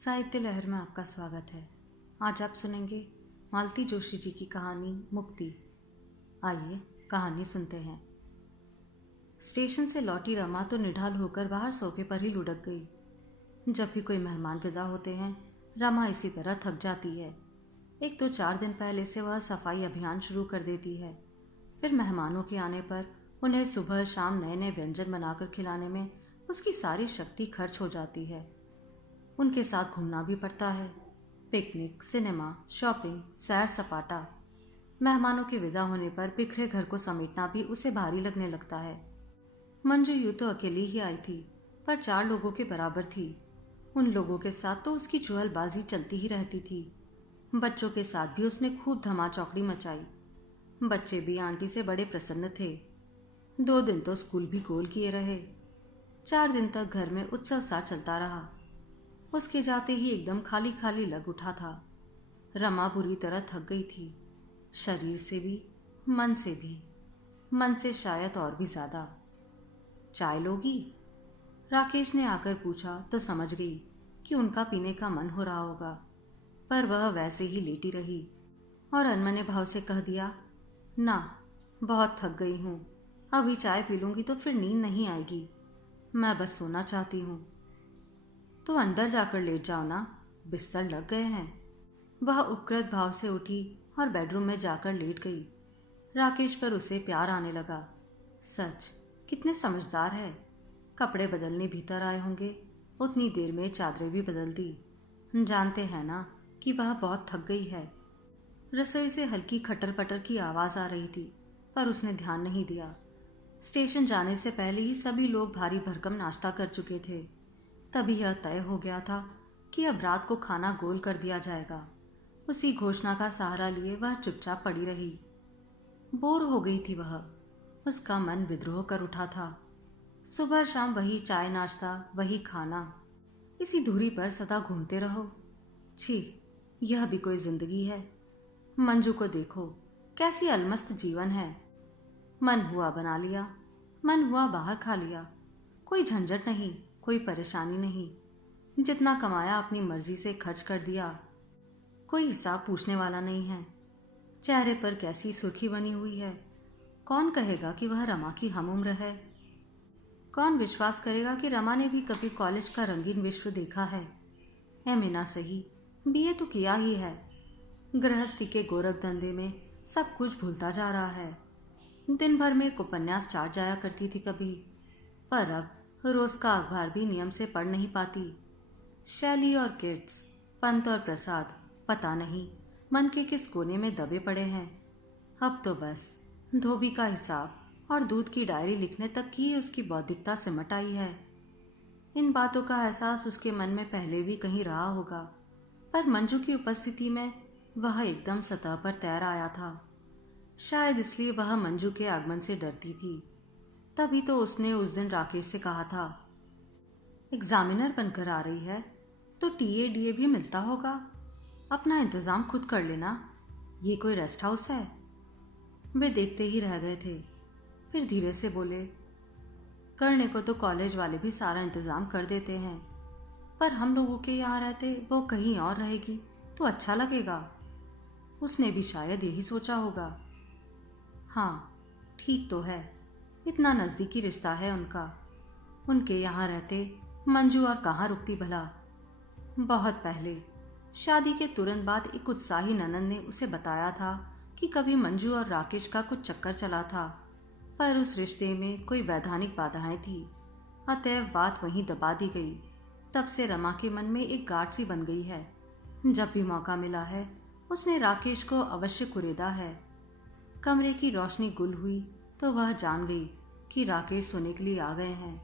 साहित्य लहर में आपका स्वागत है। आज आप सुनेंगे मालती जोशी जी की कहानी मुक्ति। आइए कहानी सुनते हैं। स्टेशन से लौटी रमा तो निढाल होकर बाहर सोफे पर ही लुढ़क गई। जब भी कोई मेहमान विदा होते हैं रमा इसी तरह थक जाती है। एक तो 4 दिन पहले से वह सफाई अभियान शुरू कर देती है। फिर मेहमानों के आने पर उन्हें सुबह शाम नए नए व्यंजन बनाकर खिलाने में उसकी सारी शक्ति खर्च हो जाती है। उनके साथ घूमना भी पड़ता है, पिकनिक, सिनेमा, शॉपिंग, सैर सपाटा। मेहमानों के विदा होने पर बिखरे घर को समेटना भी उसे भारी लगने लगता है। मंजू यूं तो अकेली ही आई थी, पर 4 लोगों के बराबर थी। उन लोगों के साथ तो उसकी चुहलबाजी चलती ही रहती थी। बच्चों के साथ भी उसने खूब धमाचौकड़ी मचाई। बच्चे भी आंटी से बड़े प्रसन्न थे। 2 दिन तो स्कूल भी गोल किए रहे। 4 दिन तक घर में उत्सव सा चलता रहा। उसके जाते ही एकदम खाली खाली लग उठा था। रमा बुरी तरह थक गई थी, शरीर से भी मन से भी। मन से शायद और भी ज्यादा। चाय लोगी? राकेश ने आकर पूछा तो समझ गई कि उनका पीने का मन हो रहा होगा, पर वह वैसे ही लेटी रही और अनमने भाव से कह दिया, ना, बहुत थक गई हूं। अभी चाय पी लूंगी तो फिर नींद नहीं आएगी। मैं बस सोना चाहती हूँ। तो अंदर जाकर लेट जाओ ना, बिस्तर लग गए हैं। वह उपकृत भाव से उठी और बेडरूम में जाकर लेट गई। राकेश पर उसे प्यार आने लगा। सच कितने समझदार है। कपड़े बदलने भीतर आए होंगे, उतनी देर में चादरें भी बदल दी। जानते हैं ना कि वह बहुत थक गई है। रसोई से हल्की खटर पटर की आवाज आ रही थी, पर उसने ध्यान नहीं दिया। स्टेशन जाने से पहले ही सभी लोग भारी भरकम नाश्ता कर चुके थे। तभी यह तय हो गया था कि अब रात को खाना गोल कर दिया जाएगा। उसी घोषणा का सहारा लिए वह चुपचाप पड़ी रही। बोर हो गई थी वह। उसका मन विद्रोह कर उठा था। सुबह शाम वही चाय नाश्ता, वही खाना, इसी धुरी पर सदा घूमते रहो। छी, यह भी कोई जिंदगी है? मंजू को देखो, कैसी अलमस्त जीवन है। मन हुआ बना लिया, मन हुआ बाहर खा लिया। कोई झंझट नहीं, कोई परेशानी नहीं। जितना कमाया अपनी मर्जी से खर्च कर दिया। कोई हिसाब पूछने वाला नहीं है। चेहरे पर कैसी सुर्खी बनी हुई है। कौन कहेगा कि वह रमा की हमउम्र है? कौन विश्वास करेगा कि रमा ने भी कभी कॉलेज का रंगीन विश्व देखा है? एमए ना सही, बीए तो किया ही है। गृहस्थी के गोरख धंधे में सब कुछ भूलता जा रहा है। दिन भर में एक उपन्यास चाट जाया करती थी कभी, पर अब रोज का अखबार भी नियम से पढ़ नहीं पाती। शैली और किड्स, पंत और प्रसाद, पता नहीं मन के किस कोने में दबे पड़े हैं। अब तो बस धोबी का हिसाब और दूध की डायरी लिखने तक की उसकी बौद्धिकता सिमट आई है। इन बातों का एहसास उसके मन में पहले भी कहीं रहा होगा, पर मंजू की उपस्थिति में वह एकदम सतह पर तैर आया था। शायद इसलिए वह मंजू के आगमन से डरती थी। तभी तो उसने उस दिन राकेश से कहा था, एग्जामिनर बनकर आ रही है तो टीए डीए भी मिलता होगा। अपना इंतजाम खुद कर लेना, ये कोई रेस्ट हाउस है? वे देखते ही रह गए थे। फिर धीरे से बोले, करने को तो कॉलेज वाले भी सारा इंतजाम कर देते हैं, पर हम लोगों के यहाँ रहते वो कहीं और रहेगी तो अच्छा लगेगा। उसने भी शायद यही सोचा होगा। हाँ, ठीक तो है, इतना नजदीकी रिश्ता है उनका। उनके यहाँ रहते मंजू और कहाँ रुकती भला। बहुत पहले शादी के तुरंत बाद एक उत्साही ननद ने उसे बताया था कि कभी मंजू और राकेश का कुछ चक्कर चला था, पर उस रिश्ते में कोई वैधानिक बाधाएं थी, अतएव बात वहीं दबा दी गई। तब से रमा के मन में एक गांठ सी बन गई है। जब भी मौका मिला है उसने राकेश को अवश्य कुरेदा है। कमरे की रोशनी गुल हुई तो वह जान गई कि राकेश सोने के लिए आ गए हैं,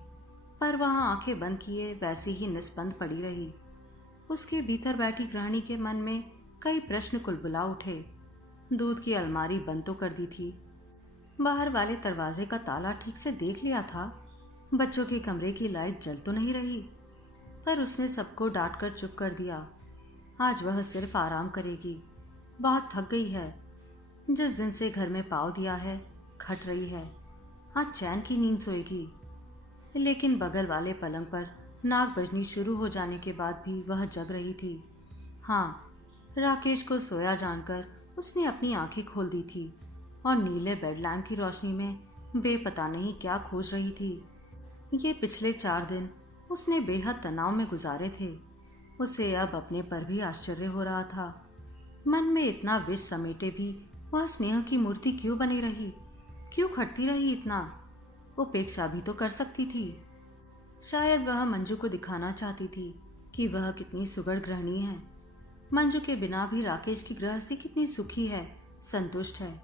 पर वह आंखें बंद किए वैसी ही निस्पंद पड़ी रही। उसके भीतर बैठी गृहिणी के मन में कई प्रश्न कुलबुला उठे। दूध की अलमारी बंद तो कर दी थी, बाहर वाले दरवाजे का ताला ठीक से देख लिया था, बच्चों के कमरे की लाइट जल तो नहीं रही, पर उसने सबको डांट कर चुप कर दिया। आज वह सिर्फ आराम करेगी, बहुत थक गई है। जिस दिन से घर में पाँव दिया है खट रही है। आज चैन की नींद सोएगी। लेकिन बगल वाले पलंग पर नाक बजनी शुरू हो जाने के बाद भी वह जग रही थी। हाँ, राकेश को सोया जानकर उसने अपनी आंखें खोल दी थी और नीले बेड लैम्प की रोशनी में बेपता नहीं क्या खोज रही थी। ये पिछले 4 दिन उसने बेहद तनाव में गुजारे थे। उसे अब अपने पर भी आश्चर्य हो रहा था। मन में इतना विष समेटे भी वह स्नेह की मूर्ति क्यों बनी रही, क्यों खटती रही इतना? उपेक्षा भी तो कर सकती थी। शायद वह मंजू को दिखाना चाहती थी कि वह कितनी सुघड़ गृहिणी है। मंजू के बिना भी राकेश की गृहस्थी कितनी सुखी है, संतुष्ट है।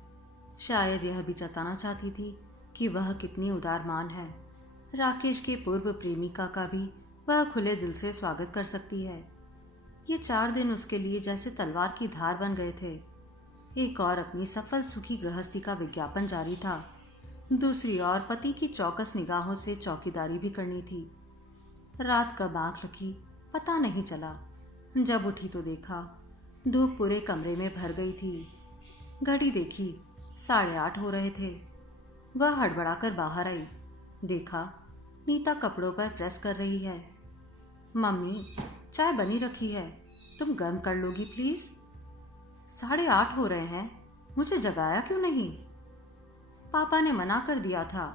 शायद यह भी जताना चाहती थी कि वह कितनी उदारमान है। राकेश के पूर्व प्रेमिका का भी वह खुले दिल से स्वागत कर सकती है। ये 4 दिन उसके लिए जैसे तलवार की धार बन गए थे। एक और अपनी सफल सुखी गृहस्थी का विज्ञापन जारी था, दूसरी ओर पति की चौकस निगाहों से चौकीदारी भी करनी थी। रात कब आंख लगी पता नहीं चला। जब उठी तो देखा धूप पूरे कमरे में भर गई थी। घड़ी देखी 8:30 हो रहे थे। वह हड़बड़ाकर बाहर आई। देखा नीता कपड़ों पर प्रेस कर रही है। मम्मी, चाय बनी रखी है, तुम गर्म कर लोगी प्लीज? 8:30 हो रहे हैं, मुझे जगाया क्यों नहीं? पापा ने मना कर दिया था।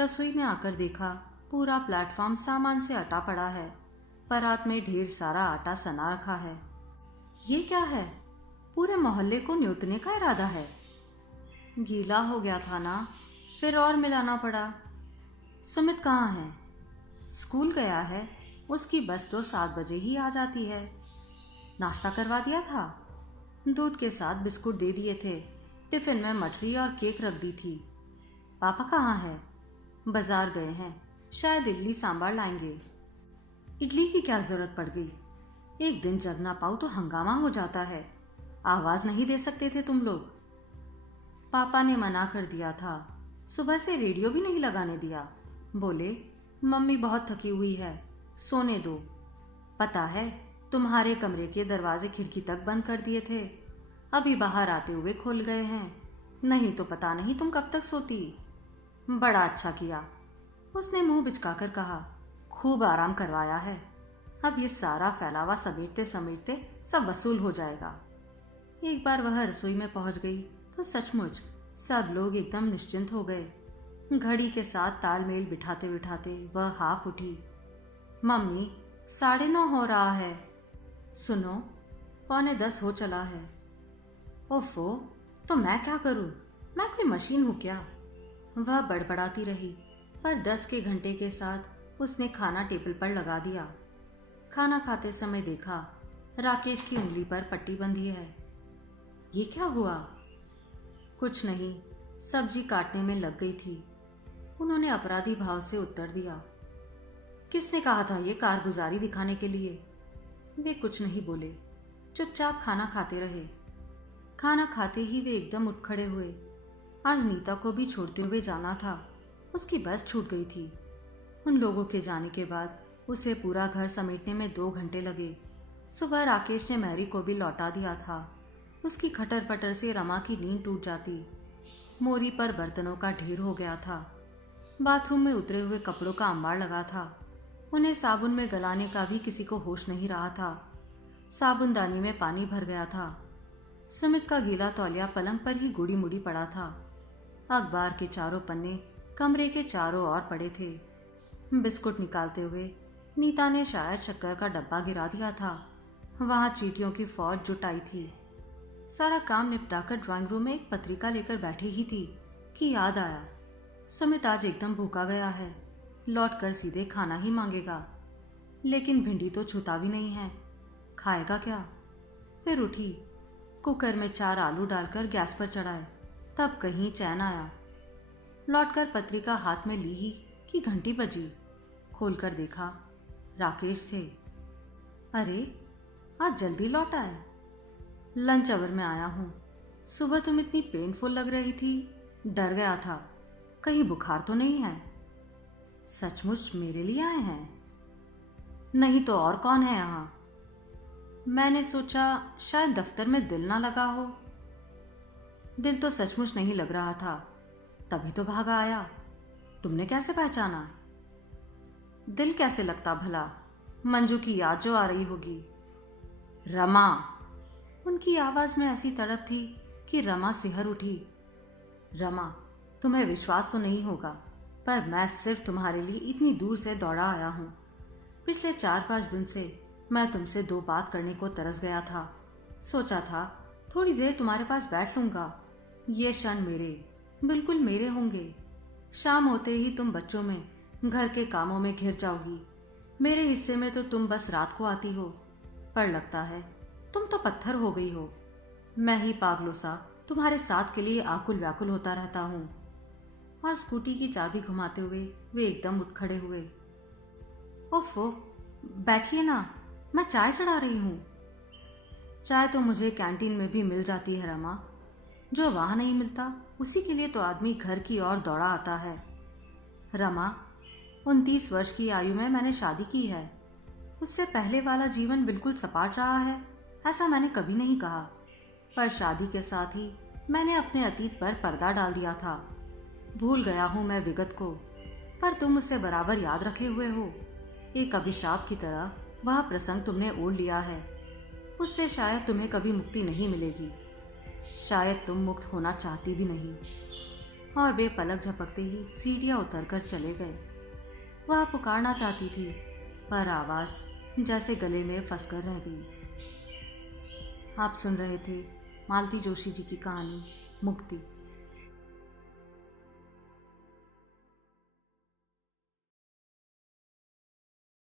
रसोई में आकर देखा पूरा प्लेटफॉर्म सामान से अटा पड़ा है। परात में ढेर सारा आटा सना रखा है। ये क्या है? पूरे मोहल्ले को न्योतने का इरादा है। गीला हो गया था ना, फिर और मिलाना पड़ा। सुमित कहाँ है? स्कूल गया है, उसकी बस तो 7 बजे ही आ जाती है। नाश्ता करवा दिया था, दूध के साथ बिस्कुट दे दिए थे। टिफिन में मठरी और केक रख दी थी। पापा कहाँ है? बाजार गए हैं, शायद इडली सांभर लाएंगे। इडली की क्या जरूरत पड़ गई? एक दिन जग ना पाऊँ तो हंगामा हो जाता है। आवाज नहीं दे सकते थे तुम लोग? पापा ने मना कर दिया था। सुबह से रेडियो भी नहीं लगाने दिया। बोले मम्मी बहुत थकी हुई है, सोने दो। पता है तुम्हारे कमरे के दरवाजे खिड़की तक बंद कर दिए थे, अभी बाहर आते हुए खोल गए हैं, नहीं तो पता नहीं तुम कब तक सोती। बड़ा अच्छा किया, उसने मुंह बिचकाकर कहा। खूब आराम करवाया है, अब ये सारा फैलावा समेटते समेटते सब वसूल हो जाएगा। एक बार वह रसोई में पहुंच गई तो सचमुच सब लोग एकदम निश्चिंत हो गए। घड़ी के साथ तालमेल बिठाते बिठाते वह हाफ उठी। मम्मी, 9:30 हो रहा है। सुनो, 9:45 हो चला है। ओफो, तो मैं क्या करूं? मैं कोई मशीन हूं क्या? वह बड़बड़ाती रही, पर 10 के घंटे के साथ उसने खाना टेबल पर लगा दिया। खाना खाते समय देखा राकेश की उंगली पर पट्टी बंधी है। ये क्या हुआ? कुछ नहीं, सब्जी काटने में लग गई थी, उन्होंने अपराधी भाव से उत्तर दिया। किसने कहा था ये कारगुजारी दिखाने के लिए? वे कुछ नहीं बोले, चुपचाप खाना खाते रहे। खाना खाते ही वे एकदम उठ खड़े हुए। आज नीता को भी छोड़ते हुए जाना था, उसकी बस छूट गई थी। उन लोगों के जाने के बाद उसे पूरा घर समेटने में 2 घंटे लगे। सुबह राकेश ने मैरी को भी लौटा दिया था। उसकी खटर पटर से रमा की नींद टूट जाती। मोरी पर बर्तनों का ढेर हो गया था। बाथरूम में उतरे हुए कपड़ों का अंबार लगा था। उन्हें साबुन में गलाने का भी किसी को होश नहीं रहा था। साबुनदानी में पानी भर गया था। सुमित का गीला तौलिया पलंग पर ही गुड़ी मुड़ी पड़ा था। अखबार के चारों पन्ने कमरे के चारों ओर पड़े थे। बिस्कुट निकालते हुए नीता ने शायद शक्कर का डब्बा गिरा दिया था। वहां चींटियों की फौज जुटाई थी। सारा काम निपटाकर ड्राइंग रूम में एक पत्रिका लेकर बैठी ही थी कि याद आया, सुमित आज एकदम भूखा गया है, लौटकर सीधे खाना ही मांगेगा। लेकिन भिंडी तो छूता भी नहीं है, खाएगा क्या? फिर उठी, कुकर में 4 आलू डालकर गैस पर चढ़ाए, तब कहीं चैन आया। लौटकर पत्रिका हाथ में ली ही कि घंटी बजी। खोलकर देखा, राकेश थे। अरे, आज जल्दी लौट आए। लंच आवर में आया हूँ। सुबह तुम इतनी पेनफुल लग रही थी, डर गया था, कहीं बुखार तो नहीं है? सचमुच मेरे लिए आए हैं? नहीं तो और कौन है यहाँ? मैंने सोचा शायद दफ्तर में दिल ना लगा हो। दिल तो सचमुच नहीं लग रहा था, तभी तो भागा आया। तुमने कैसे पहचाना? दिल कैसे लगता भला? मंजू की याद जो आ रही होगी। रमा। उनकी आवाज़ में ऐसी तड़प थी कि रमा सिहर उठी। रमा, तुम्हें विश्वास तो नहीं होगा, पर मैं सिर्फ तुम्हारे लिए इतनी दूर से दौड़ा आया हूँ। पिछले 4-5 दिन से मैं तुमसे 2 बात करने को तरस गया था। सोचा था थोड़ी देर तुम्हारे पास बैठ लूँगा। ये क्षण मेरे, बिल्कुल मेरे होंगे। शाम होते ही तुम बच्चों में, घर के कामों में घिर जाओगी। मेरे हिस्से में तो तुम बस रात को आती हो, पर लगता है तुम तो पत्थर हो गई हो। मैं ही पागलों सा तुम्हारे साथ के लिए आकुल व्याकुल होता रहता हूँ। और स्कूटी की चाबी घुमाते हुए वे एकदम उठ खड़े हुए। ओफो, बैठिए ना, मैं चाय चढ़ा रही हूँ। चाय तो मुझे कैंटीन में भी मिल जाती है रमा। जो वहाँ नहीं मिलता उसी के लिए तो आदमी घर की ओर दौड़ा आता है। रमा, 29 वर्ष की आयु में मैंने शादी की है। उससे पहले वाला जीवन बिल्कुल सपाट रहा है, ऐसा मैंने कभी नहीं कहा। पर शादी के साथ ही मैंने अपने अतीत पर पर्दा डाल दिया था। भूल गया हूँ मैं विगत को, पर तुम उसे बराबर याद रखे हुए हो। एक अभिशाप की तरह वह प्रसंग तुमने ओढ़ लिया है। उससे शायद तुम्हें कभी मुक्ति नहीं मिलेगी। शायद तुम मुक्त होना चाहती भी नहीं। और वे पलक झपकते ही सीढ़ियाँ उतरकर चले गए। वह पुकारना चाहती थी, पर आवाज़ जैसे गले में फंसकर रह गई। आप सुन रहे थे मालती जोशी जी की कहानी मुक्ति।